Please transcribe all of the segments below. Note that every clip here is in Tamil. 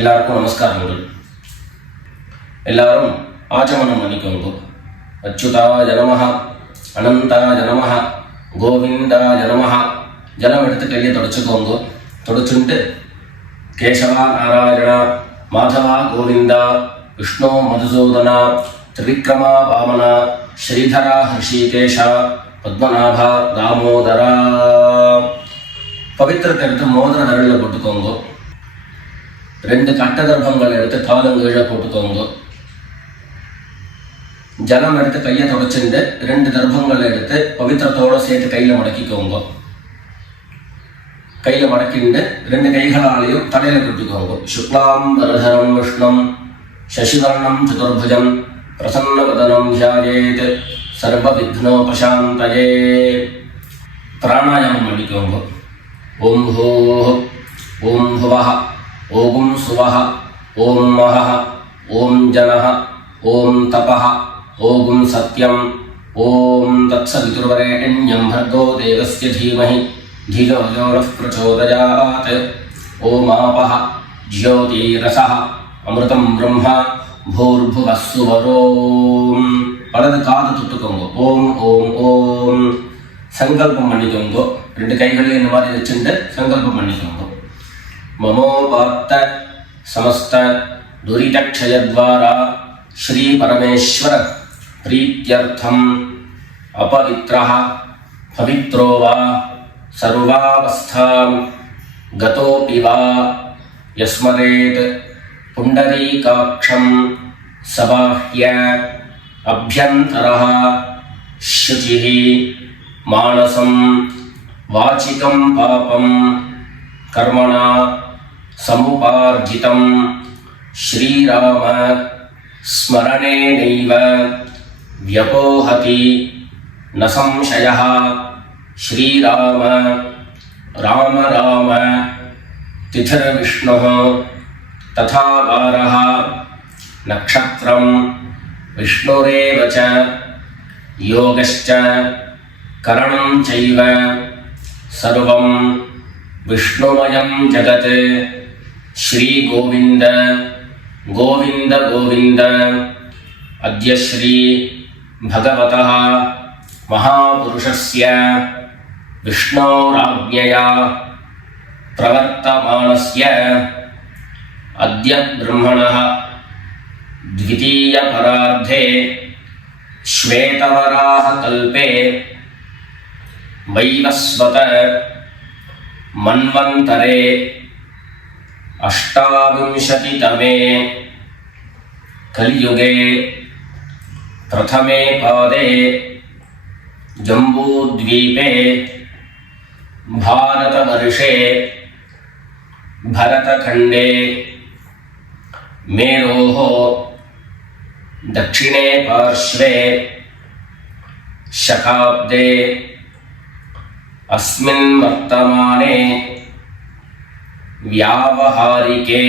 எல்லாருக்கும் நமஸ்காரங்கள். எல்லாரும் ஆச்சமனம் பண்ணிக்கோங்க. அச்சுதாய நமஹ, அனந்தாய நமஹ, கோவிந்தாய நமஹ. ஜலம் எடுத்து கையை தொடச்சுக்கோங்க. தொடச்சுட்டு கேசவா நாராயணா, மாதவா கோவிந்தா, விஷ்ணு மதுசூதனா, திரிவிக்ரமா வாமனா, ஸ்ரீதரா ஹர்ஷிகேஷா, பத்மநாபா தாமோதரா. பவித்திரத்தை எடுத்து மோதிர விரலில் போட்டுக்கோங்க. 2 கட்ட கர்ப்பங்கள் எடுத்து காலங்கீழே போட்டுக்கோங்க. ஜலம் எடுத்து கையை தொடச்சுட்டு 2 கர்ப்பங்களை எடுத்து பவித்திரத்தோடு சேர்த்து கையில் மடக்கிக்கோங்க. கையில் மடக்கிண்டு 2 கைகளாலையும் தலையில் கட்டிக்கோங்க. சுக்லாம் வரதரம் விஷ்ணம் சசிவர்ணம் சதுர்புஜம் பிரசன்னவதனம் தியாயேத் சர்வ விக்னோபசாந்தயே. பிராணாயாமம் பண்ணிக்கோங்க. ஓம் ஹோஹ், ஓம் ஹுவஹ, ஓம் சுவஹ, ஓம் மஹஹ, ஓம் ஜனஹ, ஓம் தபஹ, ஓம் சத்யம், ஓம் தத்சவிதுர்வரேண்யம் भर्गो देवस्य धीमहि धियो यो नः प्रचोदयात्. ஓம் ஆபஹ ஜ்யோதிரசஹ அமிர்தம் பிரம்மா பூர்புவः சுவரோம். வலது காது தொட்டுக்கோங்க. ஓம் ஓம் ஓம். சங்கல்பம் பண்ணிக்கோங்க. 2 கைகளையும் இந்த மாதிரி வச்சுட்டு சங்கல்பம் பண்ணிக்கோங்க. மமோபாத்த சமஸ்த துரிதக்ஷயத்வாரா ஸ்ரீ பரமேஸ்வர பிரீத்யர்த்தம் அபவித்ரஹ பவித்ரோ வா சர்வாவஸ்தாம் கதோபி வா யஸ்மரேத் புண்டரீகாக்ஷம் சபாஹ்ய அப்யந்தரஹ சுசிஹ மானசம் வாசிகம் பாபம் கர்மணா சமுபார்ஜிதம் ஸ்ரீராம ஸ்மரணேனைவ வ்யபோஹதி ந சம்சயः. ஸ்ரீராம ராம ராம திதிர்விஷ்ணுः ததா வாரः நக்ஷத்ரம் விஷ்ணுரேவ ச யோகश्च கரணம் சைவ சர்வம் விஷ்ணுமயம் ஜகத். ஸ்ரீ கோவிந்த கோவிந்த கோவிந்த. அத்ய ஸ்ரீ பகவதः மகாபுருஷஸ்ய விஷ்ணோராஜ்ஞயா பிரவர்த்தமானஸ்ய அத்ய பிரம்மணः द्वितीयपरार्धे श्वेतवराह कल्पे वैवस्वत मन्वन्तरे अष्टाविंशतितमे कलियुगे प्रथमे पादे जम्बूद्वीपे भारतवर्षे भरतखण्डे मेरोः दक्षिणे पार्श्वे शकाब्दे अस्मिन् वर्तमाने व्यावहारिके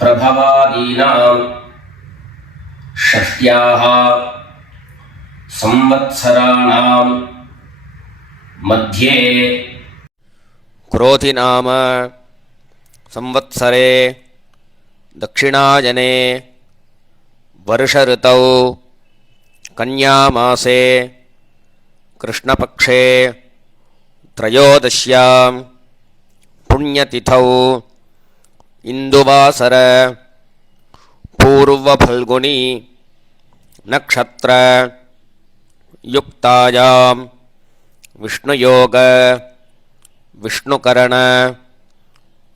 प्रभवादीनां षष्ट्याः संवत्सराणां मध्ये क्रोधि नाम संवत्सरे दक्षिणायने वर्षऋतौ कन्यामासे कृष्णपक्षे त्रयोदश्यां पुण्यतिथौ इन्दुवासर पूर्वफल्गुनी नक्षत्र युक्तायां विष्णुयोग विष्णुकरण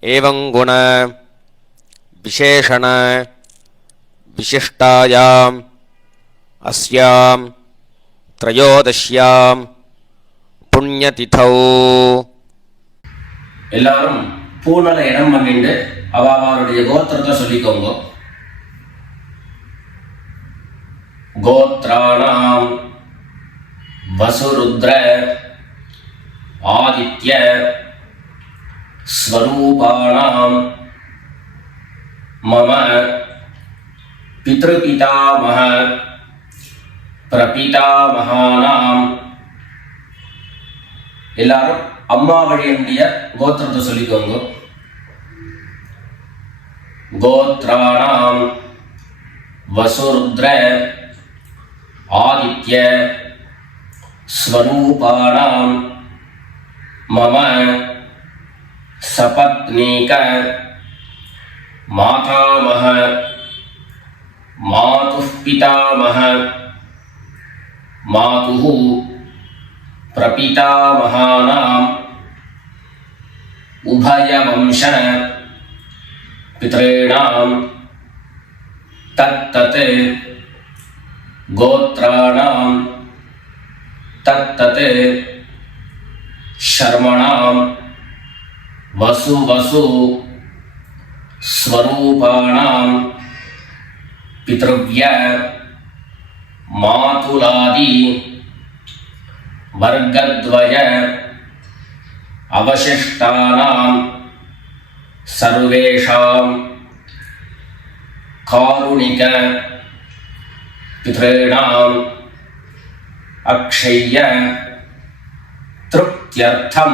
एवं गुण विशेषण विशिष्टायां अस्यां त्रयोदश्यां पुण्यतिथौ. எல்லாரும் பூனல இடம் பண்ணிட்டு அவருடைய கோத்திரத்தை சொல்லிக்கோங்க. கோத்ராணாம் வசுருத்ர ஆதித்ய ஸ்வரூபாணாம் மம பித்ருபிதாமஹ பிரபிதாமகானாம். எல்லாரும் அம்மா வழியுடைய கோத்திரத்தை சொல்லிக்கோங்க. गोत्राणां वसुरुद्र आदित्य स्वरूपाणां मम सपत्नीक मातामह मातुः पितामह मातुः प्रपितामहानाम् उभयवंश पितॄणां तत्तत् गोत्राणां तत्तत् शर्मणां वसु स्वरूपाणां पितृव्य मातुलादि वर्गद्वय अवशिष्टानां सर्वेषां कारुणिक पितॄणाम् अक्षय्य तृप्त्यर्थं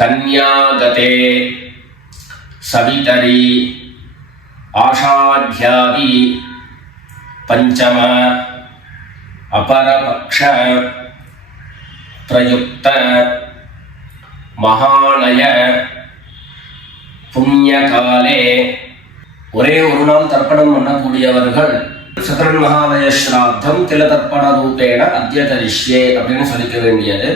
कन्यागते सवितरी आषाढ्यादि पंचम अपरपक्ष प्रयुक्त महालय புண்ணியகாலே ஒரே ஒரு நாள் தர்ப்பணம் பண்ணக்கூடியவர்கள் சத்ரன் மகாலய ஸ்ராத்தம் தில தர்ப்பண ரூபேண அத்ய கரிஷ்யே அப்படின்னு சொல்லிக்க வேண்டியது.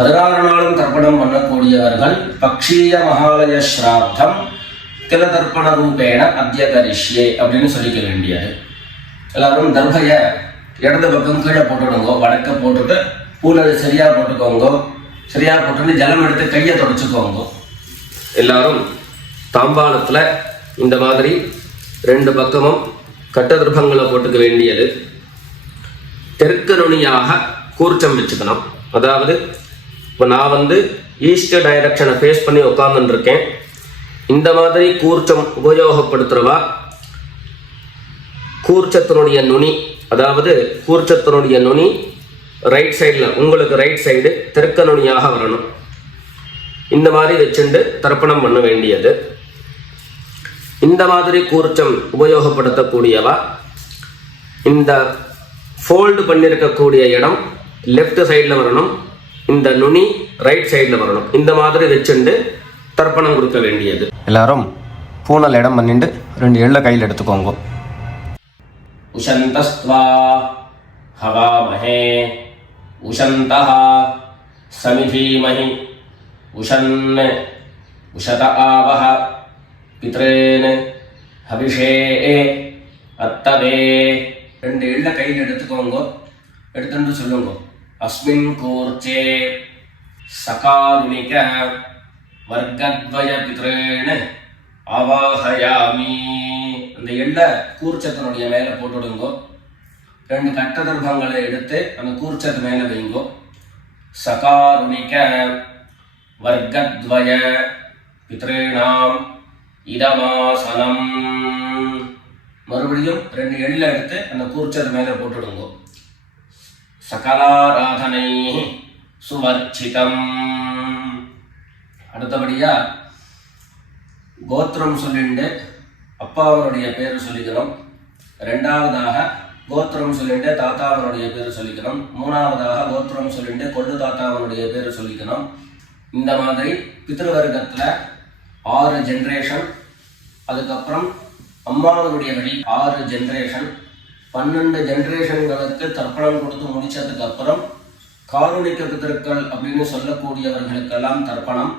16 நாளும் தர்ப்பணம் பண்ணக்கூடியவர்கள் பக்ஷீய மகாலய ஸ்ராத்தம் தில தர்ப்பண ரூபேண அத்ய கரிஷ்யே அப்படின்னு சொல்லிக்க வேண்டியது. எல்லாரும் தர்பைய இடது பக்கம் கீழே போட்டுடுங்க, வடக்க போட்டுட்டு பூனை சரியா போட்டுக்கோங்க. சரியா போட்டுட்டு ஜலம் எடுத்து கையை தொடச்சுக்கோங்க. எல்லாரும் தாம்பாளத்தில் இந்த மாதிரி 2 பக்கமும் கட்டதிருப்பங்களை போட்டுக்க வேண்டியது. தெற்கு நுனியாக கூர்ச்சம் வச்சுக்கணும். அதாவது இப்போ நான் ஈஸ்ட் டைரக்ஷனை ஃபேஸ் பண்ணி உட்காந்துருக்கேன். இந்த மாதிரி கூர்ச்சம் உபயோகப்படுத்துகிறவா கூர்ச்சத்தினுடைய நுனி, அதாவது கூர்ச்சத்தினுடைய நுனி ரைட் சைடில், உங்களுக்கு ரைட் சைடு தெற்கு நுனியாக வரணும். இந்த மாதிரி வச்சுண்டு தர்ப்பணம் பண்ண வேண்டியது. இந்த மாதிரி கூர்ச்சம் உபயோகப்படுத்தக்கூடியவா இந்த ஃபோல்டு பண்ணியிருக்கக்கூடிய இடம் லெஃப்ட் சைடில் வரணும், இந்த நுனி ரைட் சைடில் வரணும். இந்த மாதிரி வச்சுண்டு தர்ப்பணம் கொடுக்க வேண்டியது. எல்லாரும் பூனல் இடம் பண்ணிட்டு 2 எள்ள கையில் எடுத்துக்கோங்க. உஷந்தஸ்த்வா ஹவாமஹே உஷந்தஹ சமிதீமஹி உஷன் உஷத ஆவஹ பித்ரேன் ஹவிஷே அத்தவே. 2 எள்ள கையில் எடுத்துக்கோங்க. எடுத்துட்டு சொல்லுங்க, அஸ்மின் கூர்ச்சே சகாருணிக வர்க்கத்வய பித்ரேன் அவாஹயாமி. அந்த எள்ள கூர்ச்சத்தினுடைய மேலே போட்டுடுங்க. 2 கட்டதர்பங்களை எடுத்து அந்த கூர்ச்சத்து மேலே வைங்கோ. சகாருணிக வர்க்கத்வய பித்ரேணாம் இதமாசனம். மறுபடியும் 2 எள்ள எடுத்து அந்த கூர்ச்சத்து மேலே போட்டுடுங்க. சகலாராதனை சுவர்ச்சிதம். அடுத்தபடியா கோத்திரம் சொல்லிட்டு அப்பாவனுடைய பேர் சொல்லிக்கணும். 2வதாக கோத்திரம் சொல்லிட்டு தாத்தாவனுடைய பேர் சொல்லிக்கணும். 3வதாக கோத்திரம் சொல்லிட்டு கொள்ளு தாத்தாவனுடைய பேர் சொல்லிக்கணும். இந்த மாதிரி பித்ருவர்க்கத்தில் 6 ஜென்ரேஷன், அதுக்கப்புறம் அம்மாவனுடைய வழி 6 ஜென்ரேஷன், 12 ஜென்ரேஷன்களுக்கு தர்ப்பணம் கொடுத்து முடிச்சதுக்கு அப்புறம் காருணிக பிதர்கள் அப்படின்னு சொல்லக்கூடியவர்களுக்கெல்லாம் தர்ப்பணம்.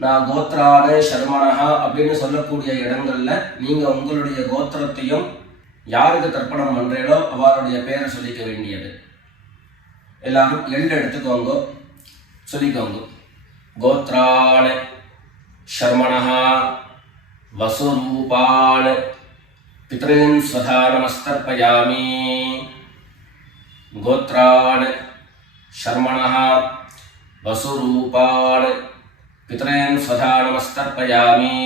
நான் கோத்ரானு சர்மனஹா அப்படின்னு சொல்லக்கூடிய இடங்கள்ல நீங்க உங்களுடைய கோத்திரத்தையும் யாருக்கு தர்ப்பணம் பண்றீங்களோ அவருடைய பேரை சொல்லிக்க வேண்டியது. எல்லாரும் எள்ளு எடுத்துக்கோங்க, சொல்லிக்கோங்க. கோத்ரான் शर्मणः वसुरूपान् पितॄन् स्वधा नमस्तर्पयामि। गोत्रान् शर्मणः वसुरूपान् पितॄन् स्वधा नमस्तर्पयामि।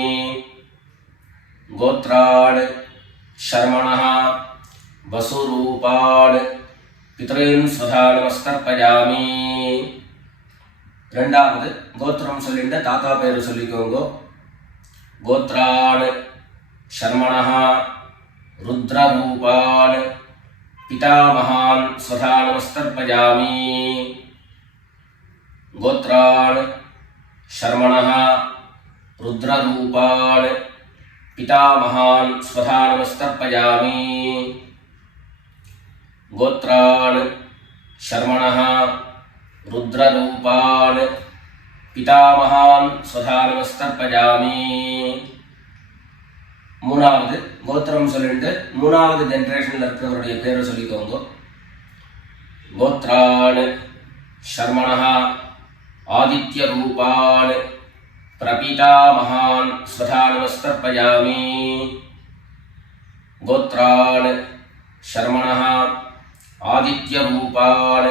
गोत्रान् शर्मणः वसुरूपान् पितॄन् स्वधा नमस्तर्पयामि। ரெண்டாவது கோத்திரம் சொல்லிட்டு தாத்தா பேர் சொல்லிக்கோங்க. गोत्रान् शर्मणः रुद्ररूपान् पितामहान् स्वधा नमस्तर्पयामि गोत्रान् शर्मणः रुद्ररूपान् पितामहान् स्वधा नमस्तर्पयामि गोत्रान् शर्मणः रुद्ररूपान् पितामहान् स्वधा नमस्तर्पयामि மூணாவது கோத்திரம் சொல்லிட்டு மூணாவது ஜெனரேஷன்ல இருக்கிறவருடைய பேரை சொல்லிக்கோங்க கோத்ரான் शर्मणः आदित्य रूपान् प्रपितामहान् स्वधा नमस्तर्पयामि गोत्रान् शर्मणः आदित्य रूपान्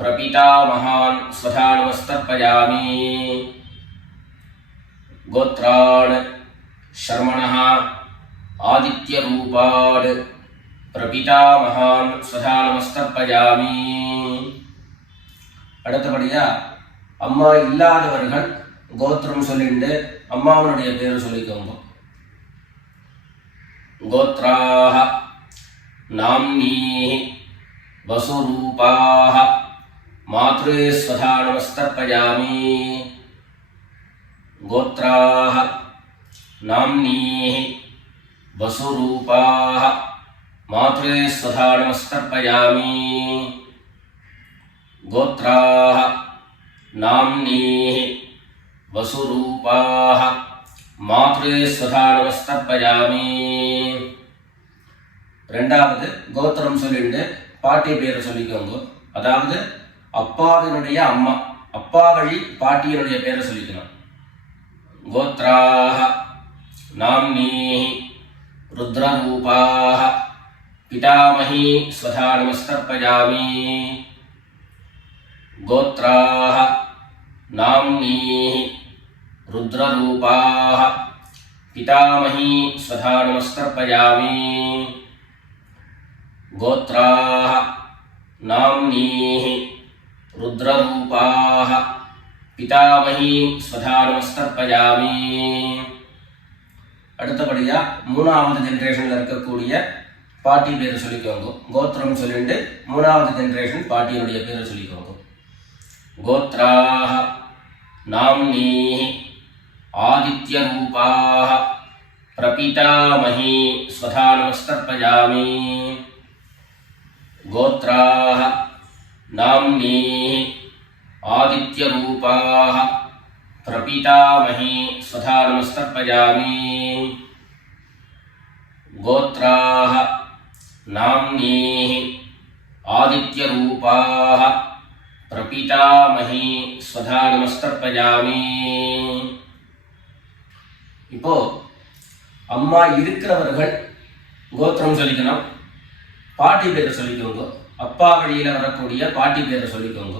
प्रपितामहान् स्वधा नमस्तर्पयामि गोत्रान् शर्मणः आदित्य रूपान् प्रपितामहान् स्वधा नमस्तर्पयामि அடுத்தபடியா அம்மா இல்லாதவர்கள் கோத்திரம் சொல்லிட்டு அம்மாவனுடைய பேரு சொல்லிக்கோங்க கோத்ராஹ நாம்னீஹ வசுரூபாஹ மாத்ரே ஸ்வதா நமஸ்தர்ப்பயாமி கோத்ராஹ நாம்னீஹ வசுரூபாஹ மாத்ரே ஸ்வதா நமஸ்தர்ப்பயாமி गोत्राः नाम्नीः वसुरूपाः मात्रे स्वधा नमस्तर्पयामि ரெண்டாவது கோத்திரம் சொல்லிட்டு பாட்டி பேரை சொல்லிக்கோங்க அதாவது அப்பாவினுடைய அம்மா அப்பா வழி பாட்டியினுடைய பேரை சொல்லிக்கணும் கோத்ராஹ நாம்னீஹ ருத்ரரூபாஹ பிதாமஹி ஸ்வதா நமஸ்தர்ப்பயாமி गोत्राः नाम्नीः रुद्ररूपाः पितामही स्वधा नमस्तर्पयामि गोत्राः नाम्नीः रुद्ररूपाः पितामही स्वधा नमस्तर्पयामि அடுத்தபடியா மூணாவது ஜெனரேஷன்ல இருக்கக்கூடிய பாட்டி பேரை சொல்லிக்கோங்க கோத்திரம் சொல்லிட்டு மூணாவது ஜெனரேஷன் பாட்டியினுடைய பேரை சொல்லிக்கோங்க गोत्राः नाम्नीः आदित्यरूपाः प्रपितामही स्वधा नमस्तर्पयामि गोत्राः नाम्नीः आदित्यरूपाः प्रपितामही स्वधा नमस्तर्पयामि गोत्राः नाम्नीः आदित्यरूपाः प्रपितामही स्वधा नमस्तर्पयामि இப்போ அம்மா இருக்கிறவர்கள் கோத்திரம் சொல்லிக்கணும் பாட்டி பேரை சொல்லிக்கோங்க அப்பா வழியில வரக்கூடிய பாட்டி பேரை சொல்லிக்கோங்க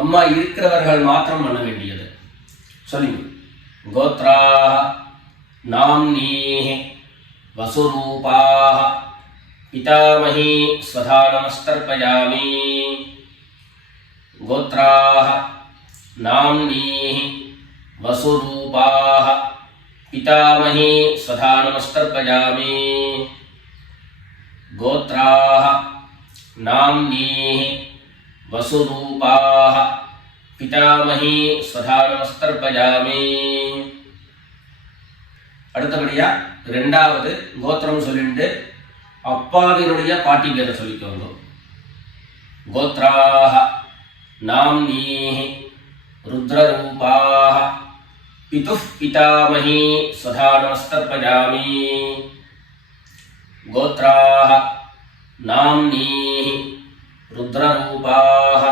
அம்மா இருக்கிறவர்கள் மாத்திரம் பண்ண வேண்டியது சொல்லுங்க கோத்ராஹ நாம்னீஹ வசுரூபாஹ பிதாமஹி ஸ்வதா நமஸ்தர்ப்பயாமி गोत्राः नाम्नीः वसुरूपाः पितामही स्वधा नमस्तर्पयामि गोत्राः नाम्नीः वसुरूपाः पितामही स्वधा नमस्तर्पयामि அடுத்தபடியா இரண்டாவது கோத்திரம் சொல்லிட்டு அப்பாவினுடைய பாட்டி பேரை சொல்லிக்கோங்க கோத்ராஹ नाम्नीः रुद्ररूपाः पितुः पितामही स्वधा नमस्तर्पयामि गोत्राः नाम्नीः रुद्ररूपाः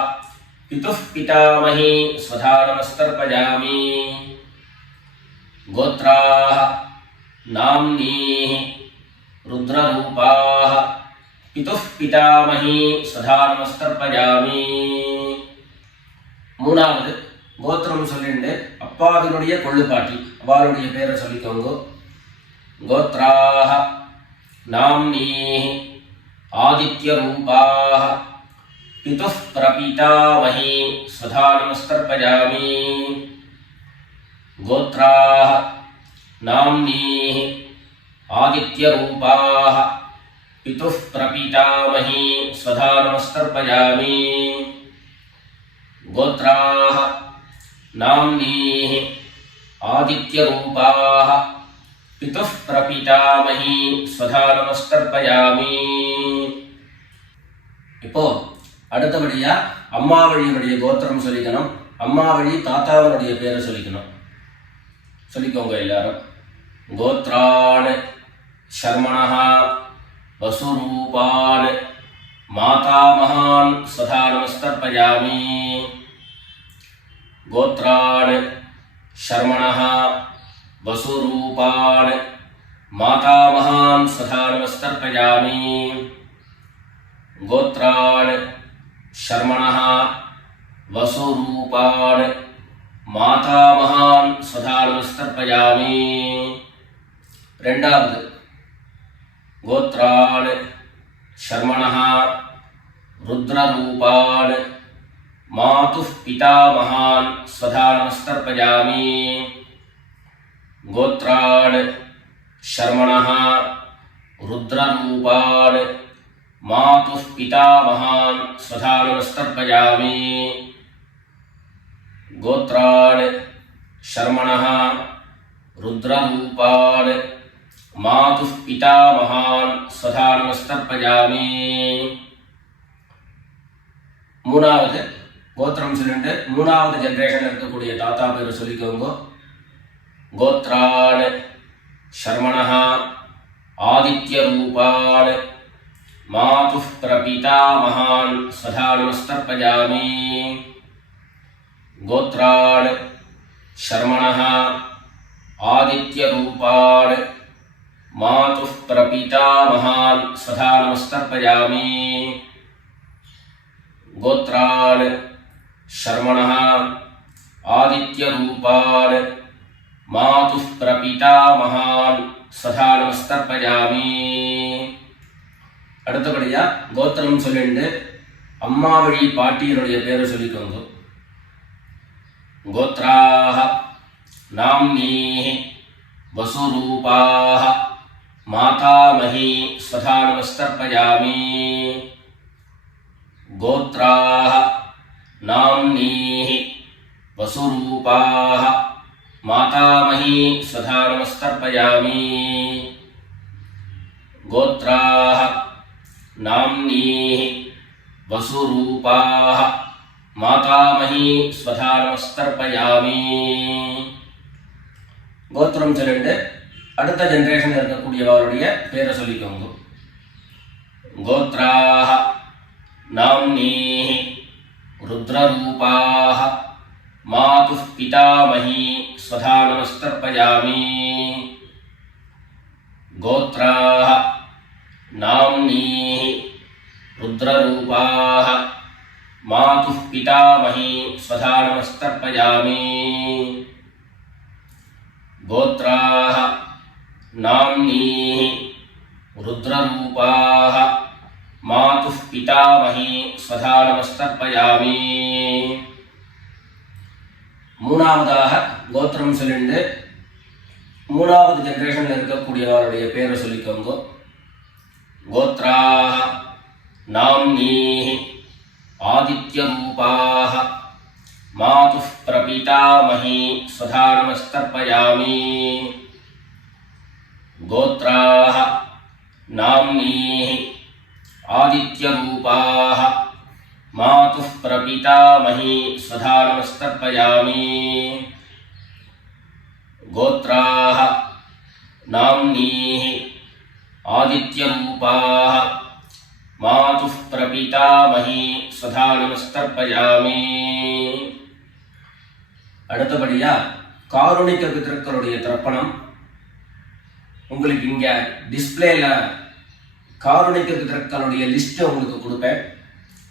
पितुः पितामही स्वधा नमस्तर्पयामि गोत्राः नाम्नीः रुद्ररूपाः पितुः पितामही स्वधा नमस्तर्पयामि மூணாவது கோத்திரம் சொல்லிட்டு அப்பாவினுடைய கொள்ளுப்பாட்டி அவளுடைய பேரை சொல்லிக்கோங்க கோத்ராஹ நாம்னீஹ ஆதித்ய ரூபாஹ पितुः प्रपितामही स्वधा नमस्तर्पयामि गोत्राः नाम्नीः आदित्यरूपाः पितुः प्रपीतामही स्वधा नमस्तर्पयामि गोत्राः नाम्नीः आदित्यरूपाः पितुः प्रपीतामही स्वधा नमस्तर्पयामि இப்போ அடுத்தபடியா அம்மா வழியினுடைய கோத்திரம் சொல்லிக்கணும். அம்மா வழி தாத்தாவனுடைய பேரை சொல்லிக்கணும். சொல்லிக்கோங்க எல்லாரும். கோத்ரான் சர்மணः வசுரூபான் மாதாமகான் சதா நமஸ்தர்ப்பயாமி. கோத்ரான் சர்மணः வசுரூபான் மாதாமகான் சதா நமஸ்தர்ப்பயாமி. गोत्रान् शर्मणः वसुरूपान् मातामहान् सदा नमस्तर्पयामि. ரெண்டாவது गोत्रान् शर्मणः रुद्ररूपान् मातुः पितामहान् सदा नमस्तर्पयामि. गोत्रान् शर्मणः रुद्ररूपान् मातुः पितामहान् स्वधा नमस्तर्पयामि. गोत्रान् शर्मणः रुद्ररूपान् मातुः पितामहान् स्वधा नमस्तर्पयामि. மூணாவது கோத்திரம் சொல்லிட்டு மூணாவது ஜெனரேஷன் இருக்கக்கூடிய தாத்தா பேரை சொல்லிக்கோங்க. கோத்ரான் शर्मणः आदित्यरूपान् मातुः प्रपीतामहान् स्वधा नमस्तर्पयामि. गोत्रान् शर्मणः आदित्यरूपान् मातुः प्रपीतामहान् स्वधा नमस्तर्पयामि. गोत्रान् शर्मणः आदित्यरूपान् मातुः प्रपीतामहान् स्वधा नमस्तर्पयामि. அடுத்தபடியா கோத்திரம் சொல்லிட்டு அம்மா வழி பாட்டியனுடைய பேரை சொல்லிக்கோங்க. கோத்ராः நாம்னீः வசுரூபாः மாதாமஹீ स्वधा नमस्तर्पयामि. गोत्राः नाम्नीः वसुरूपाः मातामही स्वधा नमस्तर्पयामि. गोत्राः नाम्नीः वसुरूपाः मातामही स्वधा नमस्तर्पयामि. கோத்திரம் சொல்லிட்டு அடுத்த ஜெனரேஷன் இருக்கக்கூடியவருடைய பேரை சொல்லிக்கோங்க. கோத்ராः नाम्नीः रुद्ररूपाः मातुः पितामही स्वधा नमस्तर्पयामि. गोत्राः नाम्नीः रुद्ररूपाः मातुः पितामही स्वधा नमस्तर्पयामि. गोत्राः नाम्नीः रुद्ररूपाः मातुः पितामही स्वधा नमस्तर्पयामि. மூணாவதாக கோத்திரம் சொல்லிட்டு மூணாவது ஜெனரேஷன்ல இருக்கக்கூடியவருடைய பேரை சொல்லிக்கோங்க. गोत्राः नाम्नीः आदित्यरूपाः मातुः प्रपीतामही स्वधा नमस्तर्पयामि. गोत्राः नाम्नीः आदित्यरूपाः मातुः प्रपीतामही स्वधा नमस्तर्पयामि. गोत्राः नाम्नीः आदित्यरूपाः मातुः प्रपीतामही स्वधा नमस्तर्पयामि. அடுத்தபடியா காருணிக பிதர்களுடைய தர்ப்பணம். உங்களுக்கு இங்க டிஸ்பிளேல காருணிக பிதர்களுடைய லிஸ்ட் உங்களுக்கு கொடுப்பேன்.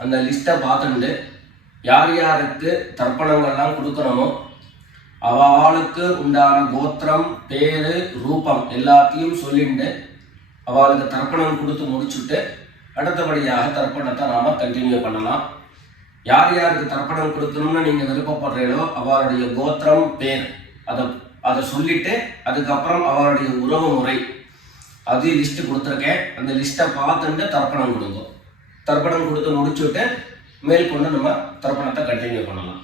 அந்த லிஸ்ட்டை பார்த்துட்டு யார் யாருக்கு தர்ப்பணங்கள்லாம் கொடுக்கணுமோ அவளுக்கு உண்டான கோத்திரம் பேரு ரூபம் எல்லாத்தையும் சொல்லிட்டு அவளுக்கு தர்ப்பணம் கொடுத்து முடிச்சுட்டு அடுத்தபடியாக தர்ப்பணத்தை நாம கண்டினியூ பண்ணலாம். யார் யாருக்கு தர்ப்பணம் கொடுக்கணும்னு நீங்க விருப்பப்படுறீங்களோ அவளுடைய கோத்திரம் பேர் அதை அதை சொல்லிட்டு அதுக்கப்புறம் அவருடைய உறவு முறை அது லிஸ்ட் கொடுத்துருக்கேன். அந்த லிஸ்ட்டை பார்த்துட்டு தர்ப்பணம் கொடுங்க. தர்ப்பணம் கொடுத்து முடிச்சுட்டு மேற்கொண்டு நம்ம தர்ப்பணத்தை கண்டினியூ பண்ணலாம்.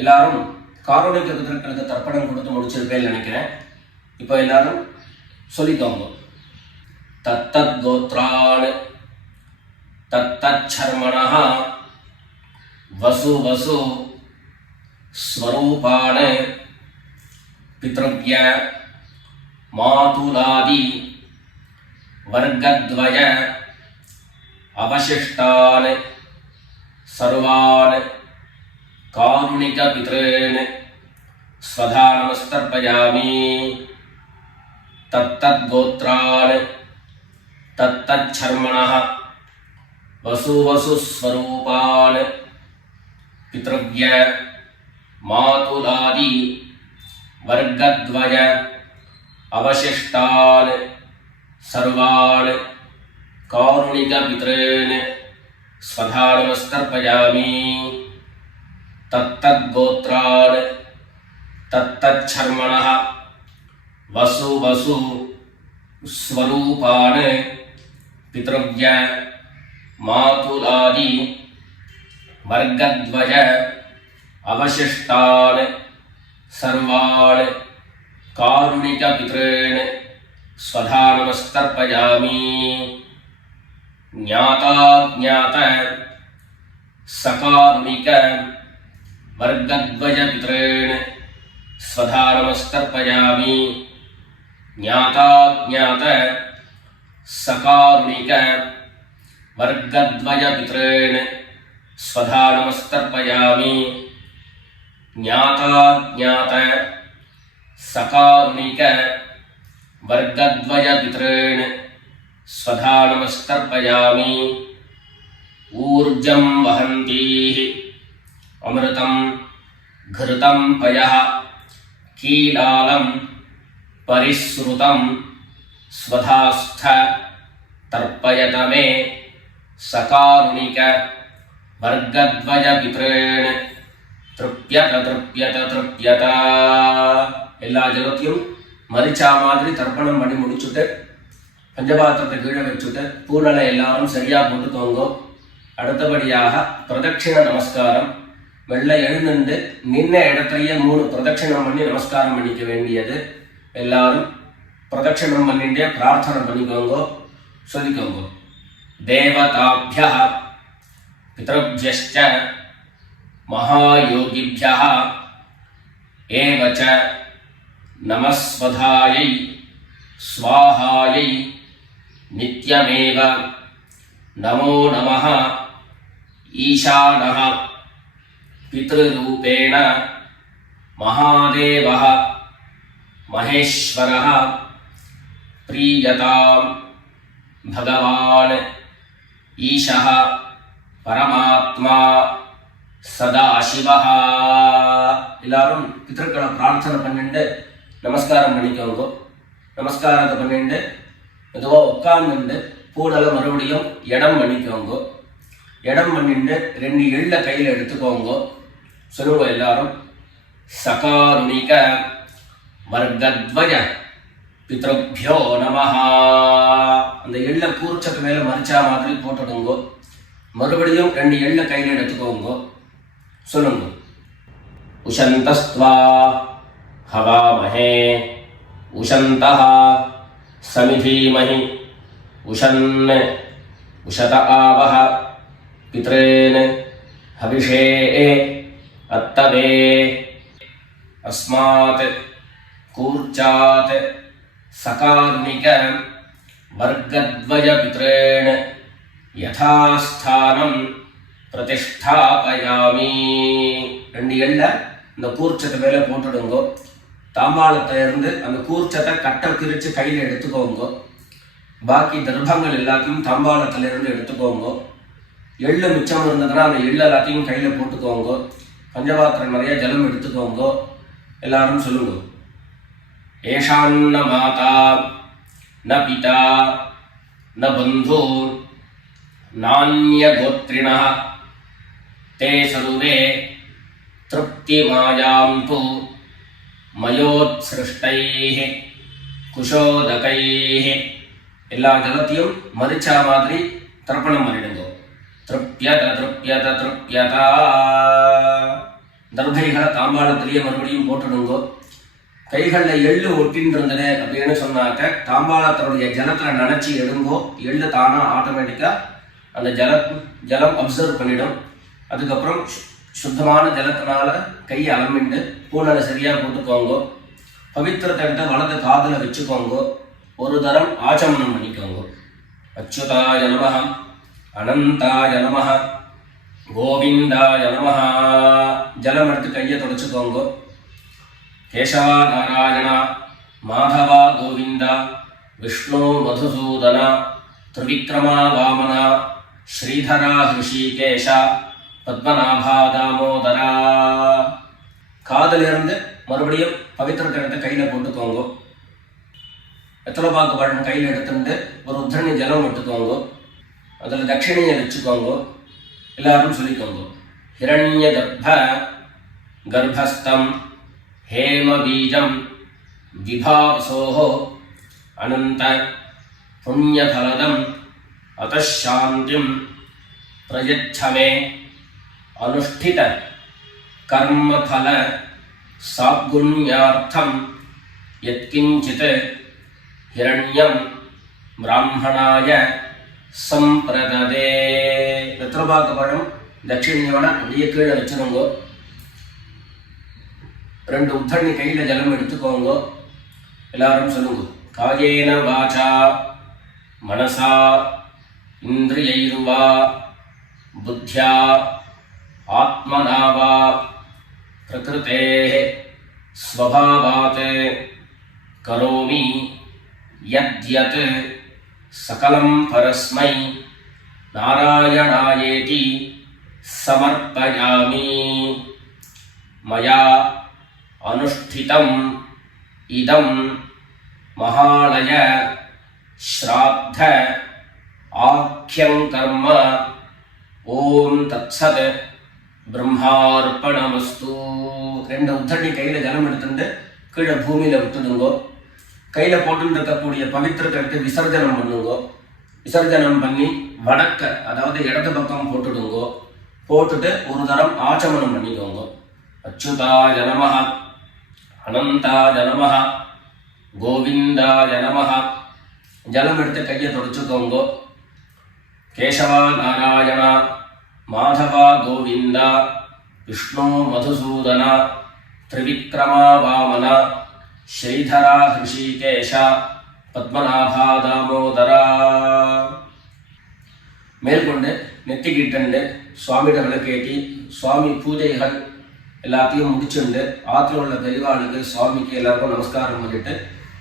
எல்லாரும் காரணிக பிதர்களுக்கு தர்ப்பணம் கொடுத்து முடிச்சிருப்பேன்னு நினைக்கிறேன். இப்போ எல்லாரும் சொல்லிக்கோங்க. தத்தத் கோத்ரான் தத்தத் சர்மணः வசு வசு ஸ்வரூபான் பித்ருவ்ய மாதுலாதி வர்க்கத்வய அவசிஷ்டான் சர்வான் காருணிக பித்ரேன் ஸ்வதா நமஸ்தர்ப்பயாமி. தத்தத் கோத்ரான் தத்தத் சர்மணः வசு வசு ஸ்வரூபான் பித்ருவ்ய மாதுலாதி வர்க்கத்வய அவசிஷ்டான் சர்வான் காருணிக பித்ரேன் ஸ்வதா நமஸ்தர்ப்பயாமி. தத்தத் கோத்ரான் தத்தத் சர்மணः வசு வசு ஸ்வரூபான் பித்ருவ்ய மாதுலாதி வர்க்கத்வய அவசிஷ்டான் சர்வான் காருணிக பித்ரேன் ஸ்வதா நமஸ்தர்ப்பயாமி. ஞாதா ஞாத சகாருணிக வர்க்கத்வய பித்ரேன் ஸ்வதா நமஸ்தர்ப்பயாமி. ஞாதா ஞாத சகாருணிக வர்க்கத்வய பித்ரேன் ஸ்வதா நமஸ்தர்ப்பயாமி. ஞாதா ஞாத सकारुणिक वर्गद्वय पितॄन् स्वधा नमस्तर्पयामि। ऊर्जं वहन्तीः अमृतं घृतं पयः कीलालं परिसृतं स्वधास्थ तर्पयत मे सकारुणिक वर्गद्वय पितॄन् तृप्यत तृप्यत तृप्यत. எல்லா ஜலத்தையும் மரிச்சா மாதிரி தர்ப்பணம் பண்ணி முடிச்சுட்டு பஞ்சபாத்திரத்தை கீழே வச்சுட்டு பூனலை எல்லாரும் சரியா போட்டுக்கோங்க. அடுத்தபடியாக பிரதட்சிண நமஸ்காரம். வெள்ளை எழுந்துண்டு நின்ன இடத்துலயே 3 பிரதட்சிணம் பண்ணி நமஸ்காரம் பண்ணிக்க வேண்டியது. எல்லாரும் பிரதட்சிணம் பண்ணிட்டே பிரார்த்தனை பண்ணிக்கோங்க, சொல்லிக்கோங்க. தேவதாபியः பித்ருभ्यश्च महायोगिभ्यः एव च नमस्वधायै स्वाहायै नित्यमेव नमो नमः. ईशानः पितृरूपेण महादेवः महेश्वरः प्रीयतां भगवान् ईशः परमात्मा சதாசிவஹ. எல்லாரும் பிதர்களை பிரார்த்தனை பண்ணிட்டு நமஸ்காரம் பண்ணிக்கோங்க. நமஸ்காரத்தை பண்ணிட்டு மெதுவாக உட்கார்ந்துட்டு பூனலை மறுபடியும் இடம் பண்ணிக்கோங்க. இடம் பண்ணிட்டு 2 எள்ள கையில் எடுத்துக்கோங்க. சொல்லுங்க எல்லாரும். சகாருணிக வர்கத்வய பித்ருभ्यो நமஹ. அந்த எள்ள கூர்ச்சத்து மேல மரிச்சா மாதிரி போட்டுடுங்க. மறுபடியும் 2 எள்ள கையில் எடுத்துக்கோங்க. சொல்லுங்க. உஷந்தஸ்த்வா ஹவாமஹே உஷந்தஹ சமிதீமஹி உஷன் உஷத ஆவஹ பித்ரேன் ஹவிஷே அத்தவே. அஸ்மாத் கூர்ச்சாத் சகாருணிக வர்கத்வய பித்ரேன் யதாஸ்தானம் பிரதிஷ்டாபயாமி. 2 எள்ள இந்த கூர்ச்சத்தை மேல போட்டுடுங்க. தாம்பாளத்தை இருந்து அந்த கூர்ச்சத்தை கட்டை பிரிச்சு கையில் எடுத்துக்கோங்க. பாக்கி தர்ப்பங்கள் எல்லாத்தையும் தாம்பாளத்துல இருந்து எடுத்துக்கோங்க. எள்ளு மிச்சம் இருந்ததுன்னா அந்த எள்ளு எல்லாத்தையும் கையில போட்டுக்கோங்க. பஞ்சபாத்திரம் நிறைய ஜலம் எடுத்துக்கோங்க. எல்லாரும் சொல்லுங்க. ஏஷான்ன மாதா ந பிதா ந பந்து நான்ய கோத்ரிணः ते सर्वे तृप्तिमायान्तु मयोत्सृष्टैः कुशोदकैः. எல்லா ஜலத்தையும் மரிச்சா மாதிரி தர்ப்பணம் பண்ணிடுங்க. திருப்யத திருப்யத திருப்யதா. தர்பைகளை தாம்பாளத்திலேயே மறுபடியும் போட்டுடுங்க. கைகளில் எள்ளு ஒட்டின்னு இருந்தது அப்படின்னு சொன்னாக்க தாம்பாளத்தினுடைய ஜலத்தில் நினைச்சி எடுங்கோ. எள்ளு தானா ஆட்டோமேட்டிக்கா அந்த ஜலம் அப்சர்வ் பண்ணிடும். அதுக்கப்புறம் சுத்தமான ஜலத்தினால கையை அலம்பிண்டு பூனலை சரியா போட்டுக்கோங்க. பவித்திரத்தை எடுத்து வலது காதுல வச்சுக்கோங்க. ஒரு தரம் ஆச்சமனம் பண்ணிக்கோங்க. அச்சுதாய நமஹ அனந்தாய நமஹ கோவிந்தாய நமஹ. ஜலம் எடுத்து கையை தொடச்சுக்கோங்க. கேசவா நாராயணா மாதவா கோவிந்தா விஷ்ணு மதுசூதனா திரிவிக்ரமா வாமனா ஸ்ரீதரா ஹிருஷிகேஷ பத்மநாபா தாமோதரா. காதலிருந்து மறுபடியும் பவித்திரத்தை எடுத்து கையில போட்டுக்கோங்க. வெத்தலைப்பாக்கு பழம் கையில் எடுத்துட்டு ஒரு உத்தரணி ஜலம் எடுத்துக்கோங்க. அதில் தட்சிணையை வச்சுக்கோங்க. எல்லாரும் சொல்லிக்கோங்க. ஹிரண்ய கர்ப்ப கர்ப்பஸ்தம் ஹேம பீஜம் விபாவசோஹோ அனந்த புண்ணியபலதம் அதாந்திம் பிரயச்சமே அனுஷ்டித கர்மபல சாத்குண்யார்த்தம் யத்கிஞ்சித் ஹிரண்யம் பிராமணாய சம்பிரததே. வெத்தலைப்பாக்கு பழம் தட்சிணையோட அப்படியே கீழே வச்சிருங்க. 2 உத்தரணி கையில ஜலம் எடுத்துக்கோங்க. எல்லாரும் சொல்லுங்க. காயேன வாசா மனசா இந்திரியைர்வா புத்யா ஆத்மனா வா பிரகிருதேஹ ஸ்வபாவாத் கரோமி யத்யத் சகலம் பரஸ்மை நாராயணாயேதி சமர்ப்பயாமி. மயா அனுஷ்டிதம் இதம் மகாலய ஸ்ராத்த ஆக்யம் கர்ம. ஓம் தத்சத் பிரம்மார்ப்பணமஸ்து. ரெண்டு உத்தரணி கையில் ஜலம் எடுத்துட்டு கீழே பூமியில் விட்டுடுங்கோ. கையில் போட்டு இருக்கக்கூடிய பவித்திரத்தை எடுத்து விசர்ஜனம் பண்ணுங்கோ. விசர்ஜனம் பண்ணி வடக்க, அதாவது இடது பக்கம் போட்டுடுங்கோ. போட்டுட்டு ஒரு தரம் ஆச்சமனம் பண்ணிக்கோங்க. அச்சுதாய நமஹ, அனந்தாய நமஹ, கோவிந்தாய நமஹ. ஜலம் எடுத்து கையை தொடச்சுக்கோங்க. கேசவா நாராயணா, மாதவா கோவிந்தா, விஷ்ணு மதுசூதனா, திரிவிக்ரமா வாமனா, ஸ்ரீதரா ஹிருஷிகேஷா, பத்மநாபா தாமோதரா. மேற்கொண்டு நெத்திக்கிட்டு சுவாமியிட விளக்கேற்றி சுவாமி பூஜைகள் எல்லாத்தையும் முடிச்சுண்டு ஆற்றில் உள்ள தெய்வாளுக்கு சுவாமிக்கு எல்லாருக்கும் நமஸ்காரம் பண்ணிட்டு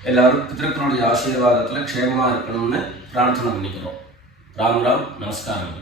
எல்லாரும் பித்திருக்களுடைய ஆசீர்வாதத்தில் க்ஷேமமாக இருக்கணும்னு பிரார்த்தனை பண்ணிக்கிறோம். ராம் ராம், நமஸ்காரம்.